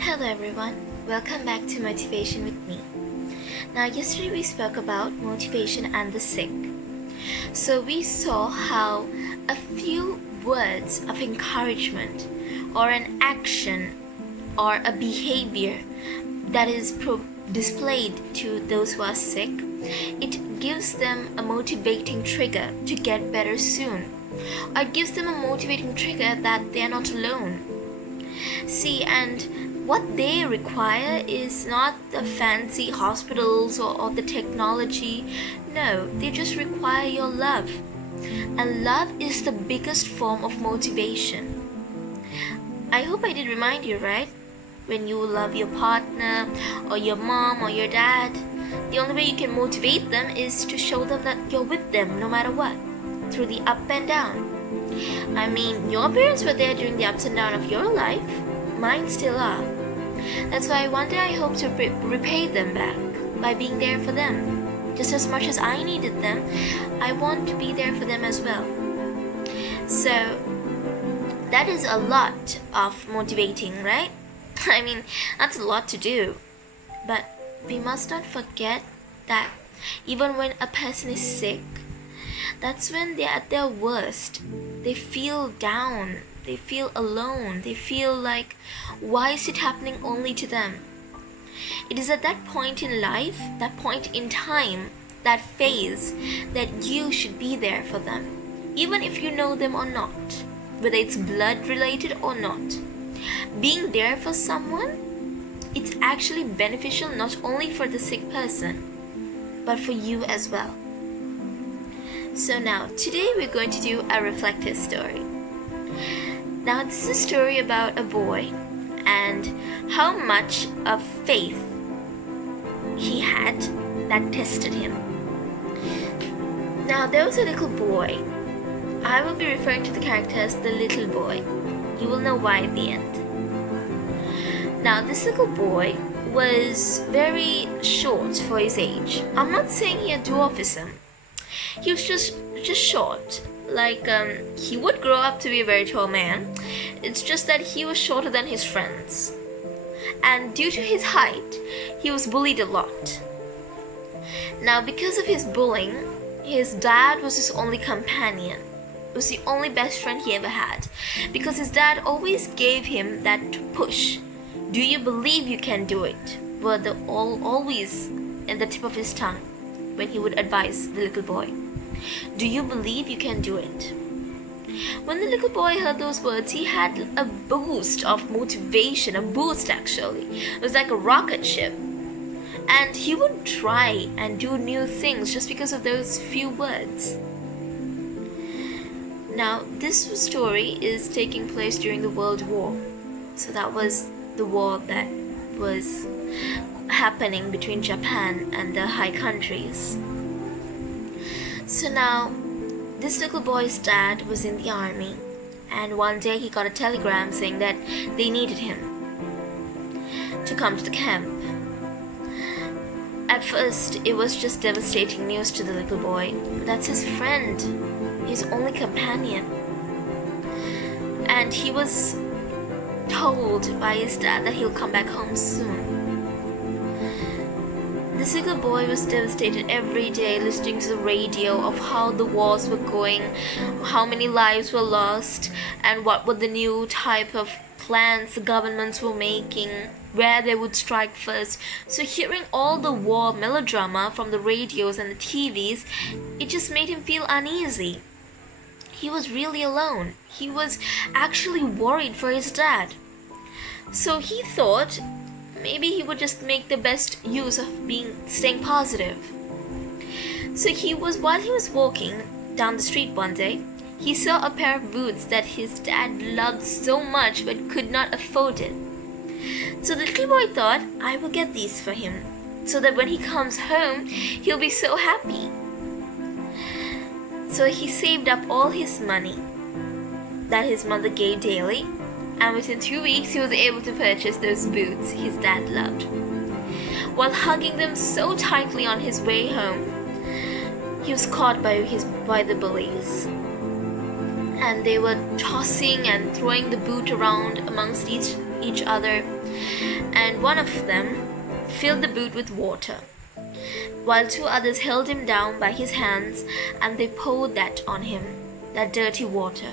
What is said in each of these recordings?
Hello everyone, welcome back to Motivation with me. Now, yesterday we spoke about motivation and the sick. So, we saw how a few words of encouragement, or an action, or a behavior that is displayed to those who are sick, it gives them a motivating trigger to get better soon, or it gives them a motivating trigger that they are not alone. See, and what they require is not the fancy hospitals or the technology. No, they just require your love. And love is the biggest form of motivation. I hope I did remind you, right? When you love your partner or your mom or your dad, the only way you can motivate them is to show them that you're with them no matter what, through the up and down. I mean, your parents were there during the ups and downs of your life. Mine still are. That's why one day I hope to repay them back by being there for them. Just as much as I needed them, I want to be there for them as well. So, that is a lot of motivating, right? I mean, that's a lot to do. But we must not forget that even when a person is sick, that's when they're at their worst. They feel down, they feel alone, they feel like, why is it happening only to them? It is at that point in life, that point in time, that phase, that you should be there for them, even if you know them or not, whether it's blood related or not. Being there for someone, it's actually beneficial not only for the sick person, but for you as well. So now, today we're going to do a reflective story. Now, this is a story about a boy and how much of faith he had that tested him. Now, there was a little boy. I will be referring to the character as the little boy. You will know why at the end. Now, this little boy was very short for his age. I'm not saying he had dwarfism. He was just short. Like, he would grow up to be a very tall man. It's just that he was shorter than his friends. And due to his height, he was bullied a lot. Now, because of his bullying, his dad was his only companion. It was the only best friend he ever had. Because his dad always gave him that push. Do you believe you can do it? Were always in the tip of his tongue when he would advise the little boy. Do you believe you can do it? When the little boy heard those words, he had a boost of motivation, a boost actually. It was like a rocket ship. And he would try and do new things just because of those few words. Now, this story is taking place during the World War. So that was the war that was happening between Japan and the high countries. So now, this little boy's dad was in the army, and one day he got a telegram saying that they needed him to come to the camp. At first, it was just devastating news to the little boy. That's his friend, his only companion. And he was told by his dad that he'll come back home soon. This little boy was devastated every day, listening to the radio of how the wars were going, how many lives were lost, and what were the new type of plans the governments were making, where they would strike first. So hearing all the war melodrama from the radios and the TVs, it just made him feel uneasy. He was really alone. He was actually worried for his dad. So he thought maybe he would just make the best use of staying positive. So while he was walking down the street one day, he saw a pair of boots that his dad loved so much but could not afford it. So the little boy thought, I will get these for him, so that when he comes home, he'll be so happy. So he saved up all his money that his mother gave daily, and within 2 weeks he was able to purchase those boots his dad loved. While hugging them so tightly on his way home, he was caught by the bullies. And they were tossing and throwing the boot around amongst each other. and one of them filled the boot with water, while two others held him down by his hands, and they poured that on him, that dirty water.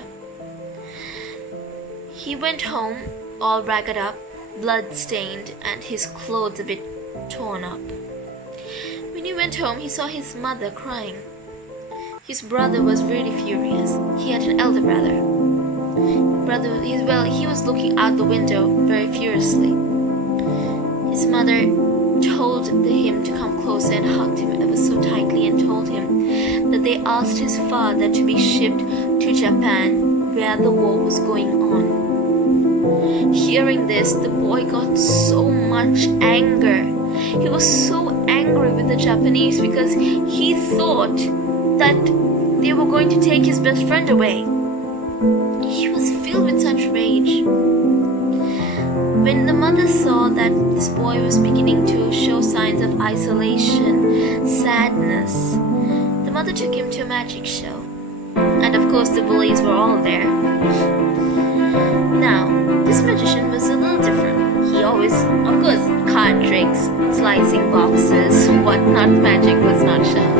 He went home all ragged up, blood-stained, and his clothes a bit torn up. When he went home, he saw his mother crying. His brother was really furious. He had an elder brother. He was looking out the window very furiously. His mother told him to come closer and hugged him ever so tightly and told him that they asked his father to be shipped to Japan where the war was going on. Hearing this, the boy got so much anger. He was so angry with the Japanese because he thought that they were going to take his best friend away. He was filled with such rage. When the mother saw that this boy was beginning to show signs of isolation, sadness, the mother took him to a magic show. And of course the bullies were all there. Now, this magician was a little different. He always, of course, card tricks, slicing boxes, whatnot, magic was not shown.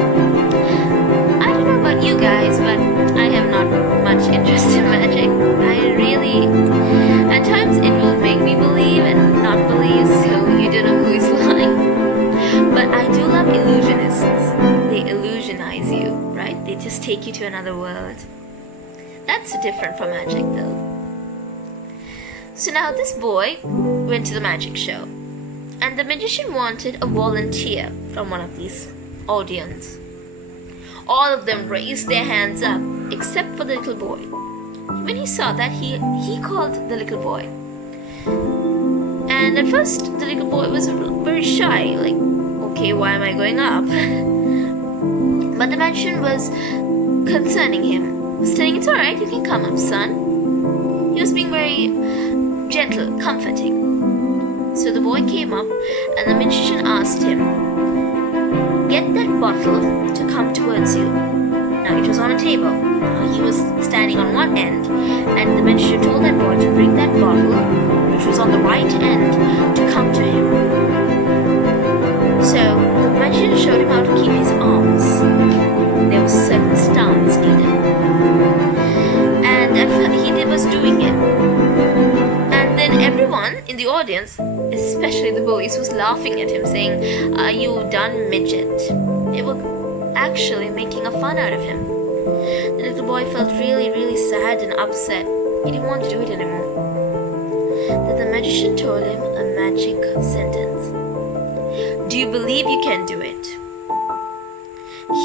I don't know about you guys, but I have not much interest in magic. I really, at times it will make me believe and not believe, so you don't know who is lying. But I do love illusionists. They illusionize you, right? They just take you to another world. That's different from magic though. So now this boy went to the magic show, and the magician wanted a volunteer from one of these audience. All of them raised their hands up, except for the little boy. When he saw that, he called the little boy. And at first, the little boy was very shy, like, okay, why am I going up? But the magician was concerning him, was saying, it's alright, you can come up, son. He was being very gentle, comforting. So the boy came up, and the magician asked him, get that bottle to come towards you. Now it was on a table. He was standing on one end, and the magician told that boy to bring that bottle, which was on the right end, to come to him. So the magician showed him how to keep his arms. There was a certain stance needed, and he was doing it. And then everyone in the audience, especially the bullies, was laughing at him, saying, you done midget. They were actually making a fun out of him. The little boy felt really, really sad and upset. He didn't want to do it anymore. Then the magician told him a magic sentence. Do you believe you can do it?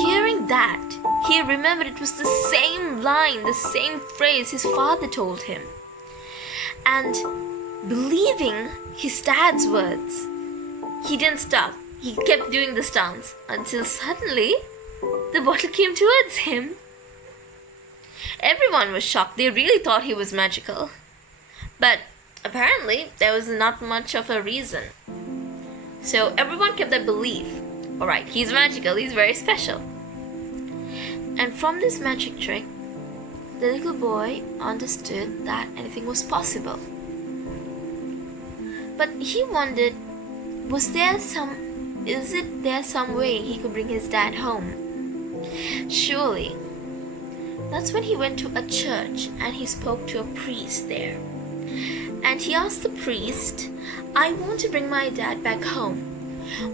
Hearing that, he remembered it was the same line, the same phrase his father told him. And believing his dad's words, he didn't stop. He kept doing the stance until suddenly the bottle came towards him. Everyone was shocked. They really thought he was magical. But apparently there was not much of a reason. So everyone kept that belief. Alright, he's magical, he's very special. And from this magic trick, the little boy understood that anything was possible. But he wondered, is there some way he could bring his dad home? Surely. That's when he went to a church and he spoke to a priest there. And he asked the priest, I want to bring my dad back home.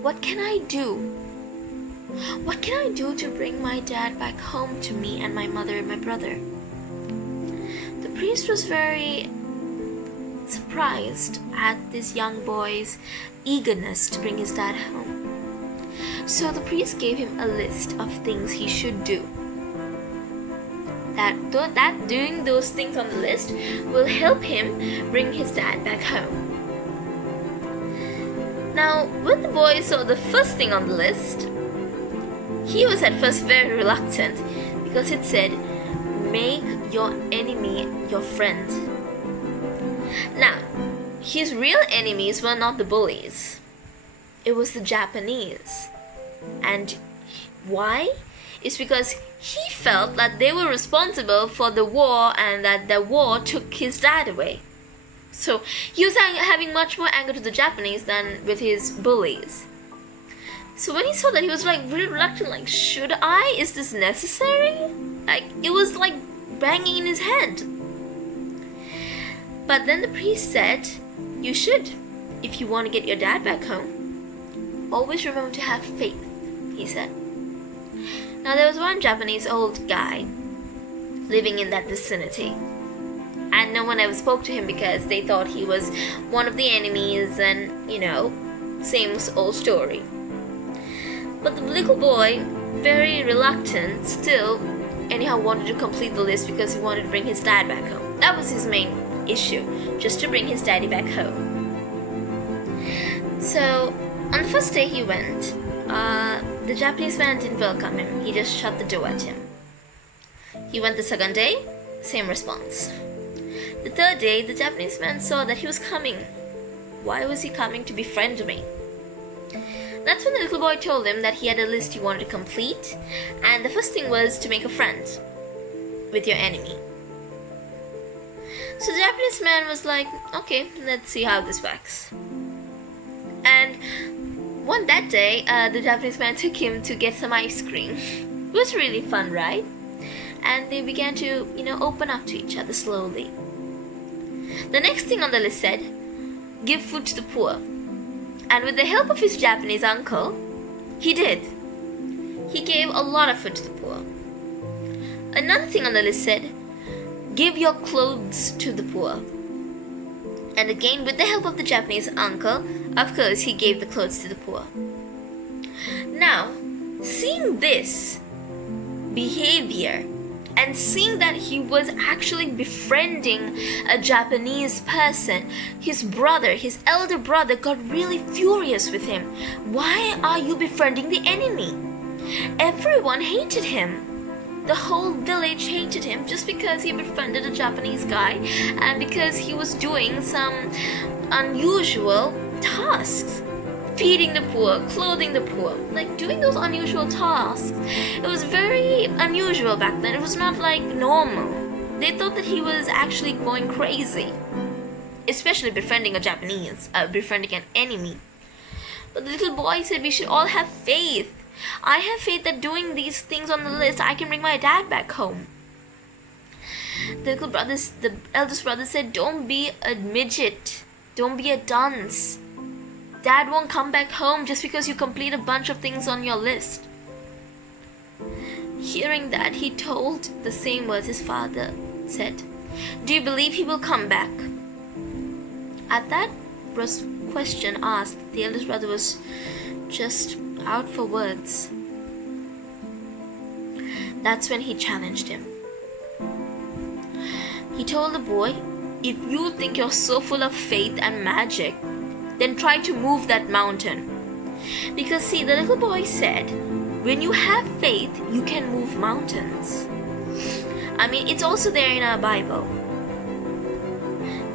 What can I do? What can I do to bring my dad back home to me and my mother and my brother? The priest was very surprised at this young boy's eagerness to bring his dad home. So the priest gave him a list of things he should do. That doing those things on the list will help him bring his dad back home. Now, when the boy saw the first thing on the list, he was at first very reluctant because it said, make your enemy your friend. Now, his real enemies were not the bullies. It was the Japanese. And why? It's because he felt that they were responsible for the war and that the war took his dad away. So he was having much more anger to the Japanese than with his bullies. So when he saw that, he was like really reluctant, like, should I? Is this necessary? Like, it was like banging in his head. But then the priest said, you should, if you want to get your dad back home. Always remember to have faith, he said. Now there was one Japanese old guy living in that vicinity, and no one ever spoke to him because they thought he was one of the enemies, and same old story. But the little boy, very reluctant, still anyhow wanted to complete the list because he wanted to bring his dad back home. That was his main issue, just to bring his daddy back home. So on the first day he went, the Japanese man didn't welcome him. He just shut the door at him. He went the second day, same response. The third day, the Japanese man saw that he was coming. Why was he coming? To befriend me. That's when the little boy told him that he had a list he wanted to complete, and the first thing was to make a friend with your enemy. So the Japanese man was like, okay, let's see how this works. And that day, the Japanese man took him to get some ice cream. It was really fun, right? And they began to, open up to each other slowly. The next thing on the list said, give food to the poor. And with the help of his Japanese uncle, he did. He gave a lot of food to the poor. Another thing on the list said, give your clothes to the poor. And again, with the help of the Japanese uncle, of course, he gave the clothes to the poor. Now, seeing this behavior and seeing that he was actually befriending a Japanese person, his elder brother got really furious with him. Why are you befriending the enemy? Everyone hated him. The whole village hated him just because he befriended a Japanese guy and because he was doing some unusual tasks. Feeding the poor, clothing the poor, like doing those unusual tasks. It was very unusual back then. It was not like normal. They thought that he was actually going crazy, especially befriending an enemy. But the little boy said we should all have faith. I have faith that doing these things on the list, I can bring my dad back home. The eldest brother said, don't be a midget. Don't be a dunce. Dad won't come back home just because you complete a bunch of things on your list. Hearing that, he told the same words his father said. Do you believe he will come back? At that question asked, the eldest brother was just out for words. That's when he challenged him. He told the boy, if you think you're so full of faith and magic, then try to move that mountain. Because see, the little boy said, when you have faith, you can move mountains. I mean, it's also there in our Bible.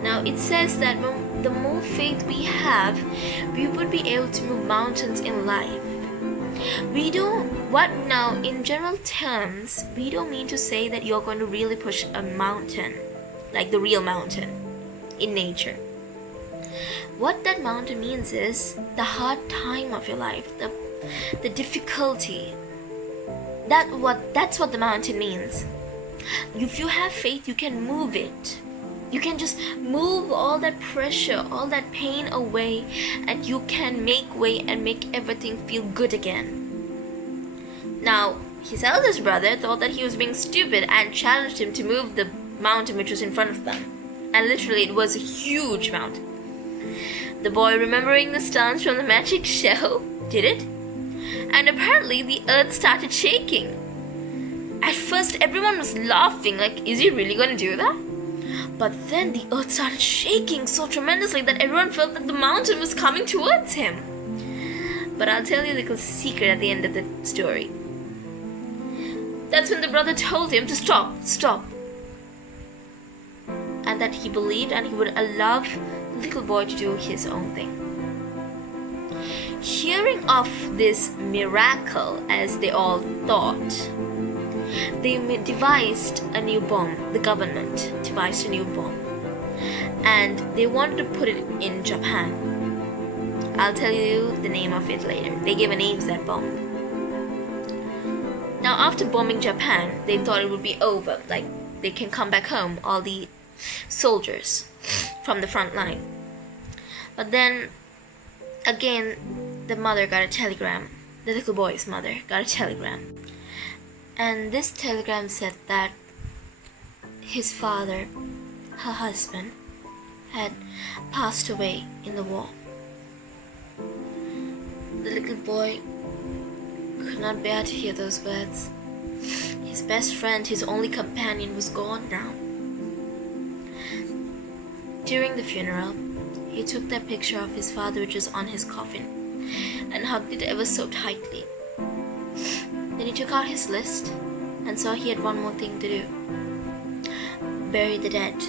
Now, it says that the more faith we have, we would be able to move mountains in life. In general terms, we don't mean to say that you're going to really push a mountain, like the real mountain in nature. What that mountain means is the hard time of your life, the difficulty. That's what the mountain means. If you have faith, you can move it. You can just move all that pressure, all that pain away, and you can make way and make everything feel good again. Now, his eldest brother thought that he was being stupid and challenged him to move the mountain which was in front of them. And literally, it was a huge mountain. The boy, remembering the stance from the magic show, did it. And apparently the earth started shaking. At first everyone was laughing, like, is he really going to do that? But then the earth started shaking so tremendously that everyone felt that the mountain was coming towards him. But I'll tell you a little secret at the end of the story. That's when the brother told him to stop. And that he believed and he would allow little boy to do his own thing. Hearing of this miracle, as they all thought, they devised a new bomb. The government devised a new bomb. and they wanted to put it in Japan. I'll tell you the name of it later. They gave a name to that bomb. Now, after bombing Japan, they thought it would be over. Like, they can come back home, all the soldiers from the front line. But then, again, the mother got a telegram. The little boy's mother got a telegram. And this telegram said that his father, her husband, had passed away in the war. The little boy could not bear to hear those words. His best friend, his only companion, was gone now. During the funeral, he took that picture of his father which was on his coffin and hugged it ever so tightly. Then he took out his list and saw he had one more thing to do: bury the dead.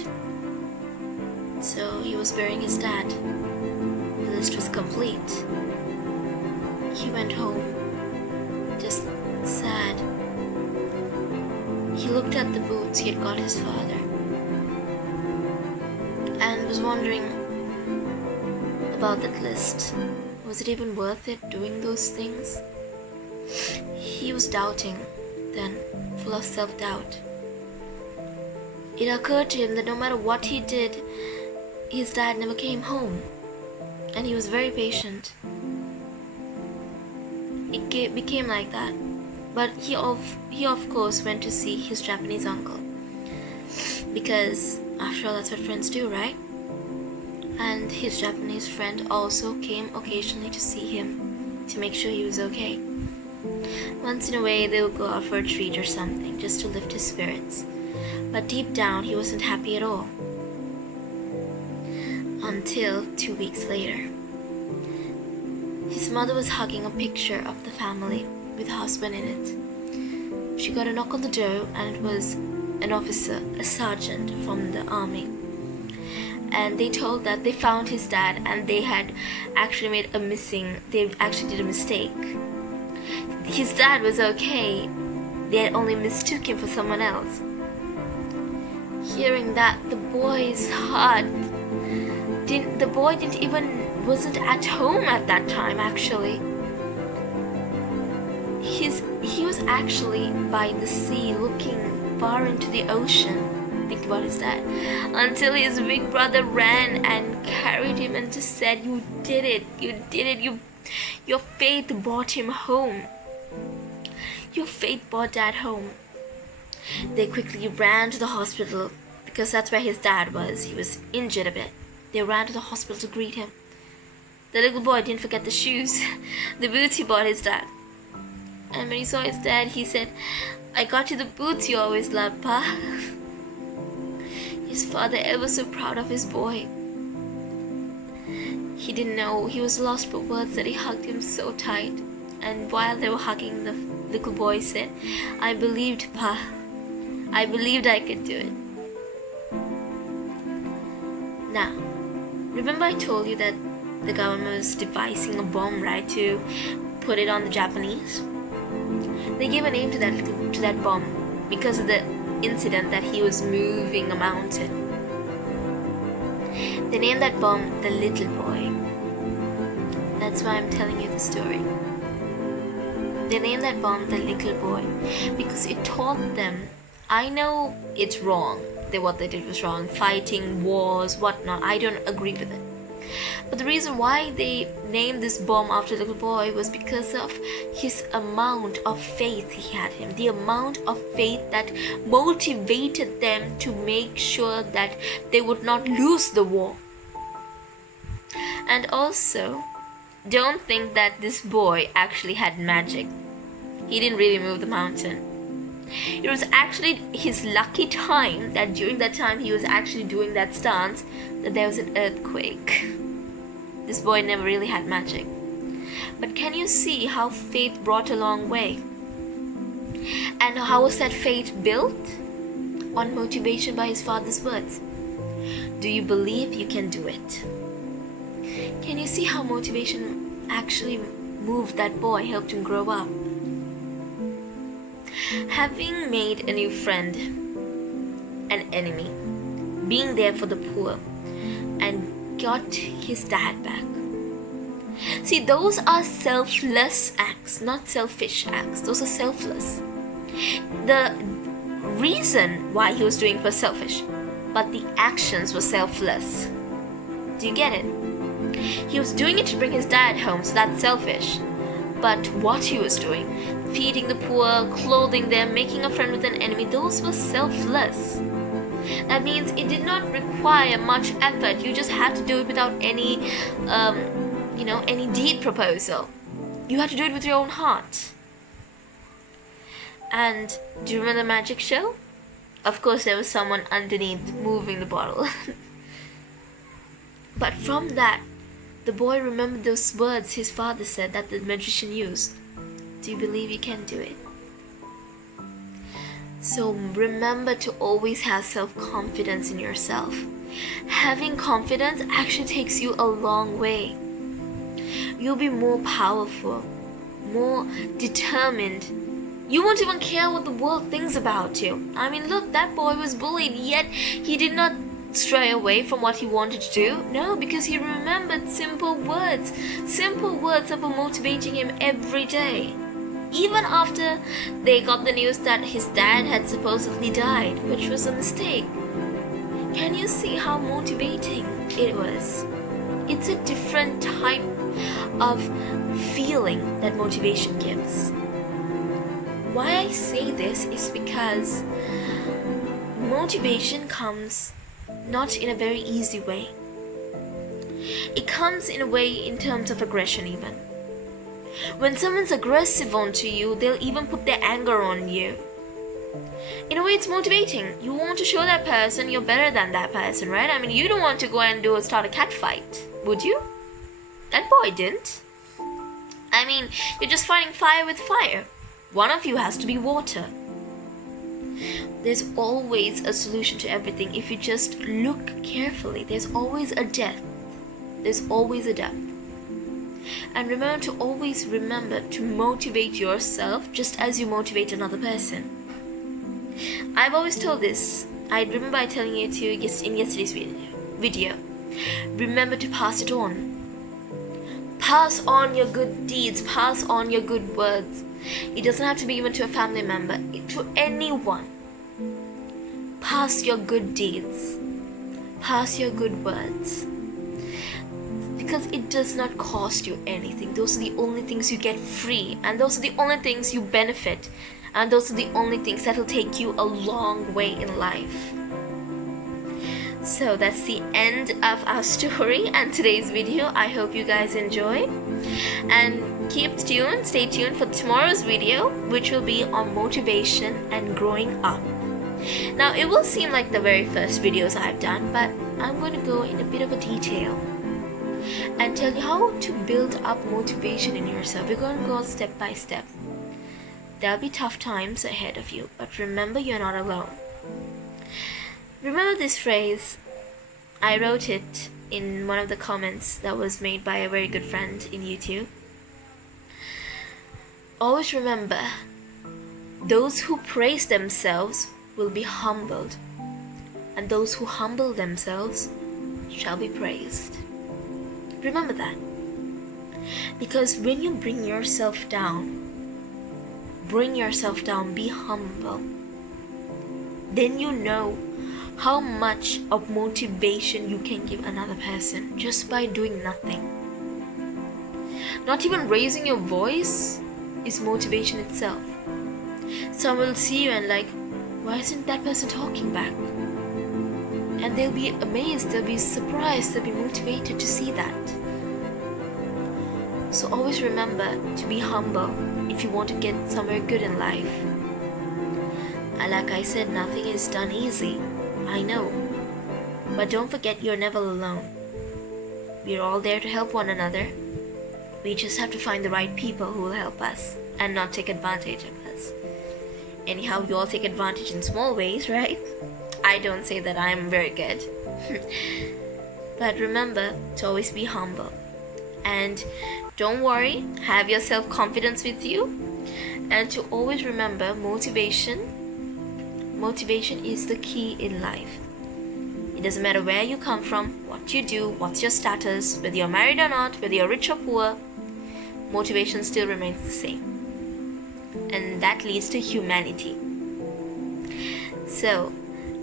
So he was burying his dad. The list was complete. He went home, just sad. He looked at the boots he had got his father and was wondering about that list. Was it even worth it doing those things? He was doubting then, full of self-doubt. It occurred to him that no matter what he did, his dad never came home, and he was very patient. It became like that, but he of course went to see his Japanese uncle, because after all, that's what friends do, right? And his Japanese friend also came occasionally to see him, to make sure he was okay. Once in a way, they would go out for a treat or something, just to lift his spirits. But deep down, he wasn't happy at all. Until 2 weeks later. His mother was hugging a picture of the family with her husband in it. She got a knock on the door, and it was an officer, a sergeant from the army. And they told that they found his dad and they had actually they actually did a mistake. His dad was okay. They had only mistook him for someone else. Hearing that, the boy's heart wasn't at home at that time, actually. He was actually by the sea, looking far into the ocean. Think about his dad. Until his big brother ran and carried him and just said, "You did it, your faith brought him home. Your faith brought Dad home." They quickly ran to the hospital, because that's where his dad was. He was injured a bit. They ran to the hospital to greet him. The little boy didn't forget the shoes, the boots he bought his dad. And when he saw his dad, he said, "I got you the boots you always loved, Pa." His father, ever so proud of his boy. He didn't know, he was lost for words, that he hugged him so tight. And while they were hugging, the little boy said, "I believed, Pa. I believed I could do it." Now, remember I told you that the government was devising a bomb, right, to put it on the Japanese? They gave a name to that bomb because of the incident that he was moving a mountain. They named that bomb the Little Boy. That's why I'm telling you the story. They named that bomb the Little Boy because it taught them, I know it's wrong, what they did was wrong, fighting, wars, whatnot, I don't agree with it. But the reason why they named this bomb after the little boy was because of his amount of faith he had him. The amount of faith that motivated them to make sure that they would not lose the war. And also, don't think that this boy actually had magic. He didn't really move the mountain. It was actually his lucky time that during that time he was actually doing that stance, that there was an earthquake. This boy never really had magic. But can you see how faith brought a long way? And how was that faith built? On motivation by his father's words. Do you believe you can do it? Can you see how motivation actually moved that boy, helped him grow up? Having made a new friend, an enemy, being there for the poor, and got his dad back. See, those are selfless acts, not selfish acts. Those are selfless. The reason why he was doing it was selfish, but the actions were selfless. Do you get it? He was doing it to bring his dad home, so that's selfish. But what he was doing, feeding the poor, clothing them, making a friend with an enemy, those were selfless. That means it did not require much effort. You just had to do it without any any deed proposal. You had to do it with your own heart. And do you remember the magic show? Of course, there was someone underneath moving the bottle. But from that, the boy remembered those words his father said that the magician used. Do you believe you can do it? So remember to always have self-confidence in yourself. Having confidence actually takes you a long way. You'll be more powerful, more determined. You won't even care what the world thinks about you. I mean, look, that boy was bullied, yet he did not stray away from what he wanted to do. No, because he remembered simple words that were motivating him every day. Even after they got the news that his dad had supposedly died, which was a mistake. Can you see how motivating it was? It's a different type of feeling that motivation gives. Why I say this is because motivation comes not in a very easy way. It comes in a way in terms of aggression even. When someone's aggressive onto you, they'll even put their anger on you. In a way, it's motivating. You want to show that person you're better than that person, right? I mean, you don't want to go and start a cat fight, would you? That boy didn't. I mean, you're just fighting fire with fire. One of you has to be water. There's always a solution to everything if you just look carefully. There's always a depth. There's always a depth. And remember to always remember to motivate yourself just as you motivate another person. I've always told this. I remember I telling it to you in yesterday's video. Remember to pass it on. Pass on your good deeds. Pass on your good words. It doesn't have to be even to a family member. To anyone. Pass your good deeds. Pass your good words. Because it does not cost you anything. Those are the only things you get free. And those are the only things you benefit. And those are the only things that will take you a long way in life. So that's the end of our story and today's video. I hope you guys enjoy. And stay tuned for tomorrow's video, which will be on motivation and growing up. Now, it will seem like the very first videos I've done, but I'm going to go in a bit of a detail and tell you how to build up motivation in yourself. We're going to go step by step. There'll be tough times ahead of you, but remember you're not alone. Remember this phrase. I wrote it in one of the comments that was made by a very good friend in YouTube. Always remember, those who praise themselves will be humbled, and those who humble themselves shall be praised. Remember that. Because when you bring yourself down, be humble, then you know how much of motivation you can give another person just by doing nothing. Not even raising your voice is motivation itself. Someone will see you and like, why isn't that person talking back? And they'll be amazed, they'll be surprised, they'll be motivated to see that. So always remember to be humble if you want to get somewhere good in life. And like I said, nothing is done easy. I know. But don't forget, you're never alone. We're all there to help one another. We just have to find the right people who will help us and not take advantage of us. Anyhow, you all take advantage in small ways, right? I don't say that I'm very good. But remember to always be humble. And don't worry, have your self-confidence with you. And to always remember, motivation is the key in life. It doesn't matter where you come from, what you do, what's your status, whether you're married or not, whether you're rich or poor, motivation still remains the same. And that leads to humanity. So,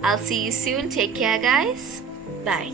I'll see you soon. Take care, guys. Bye.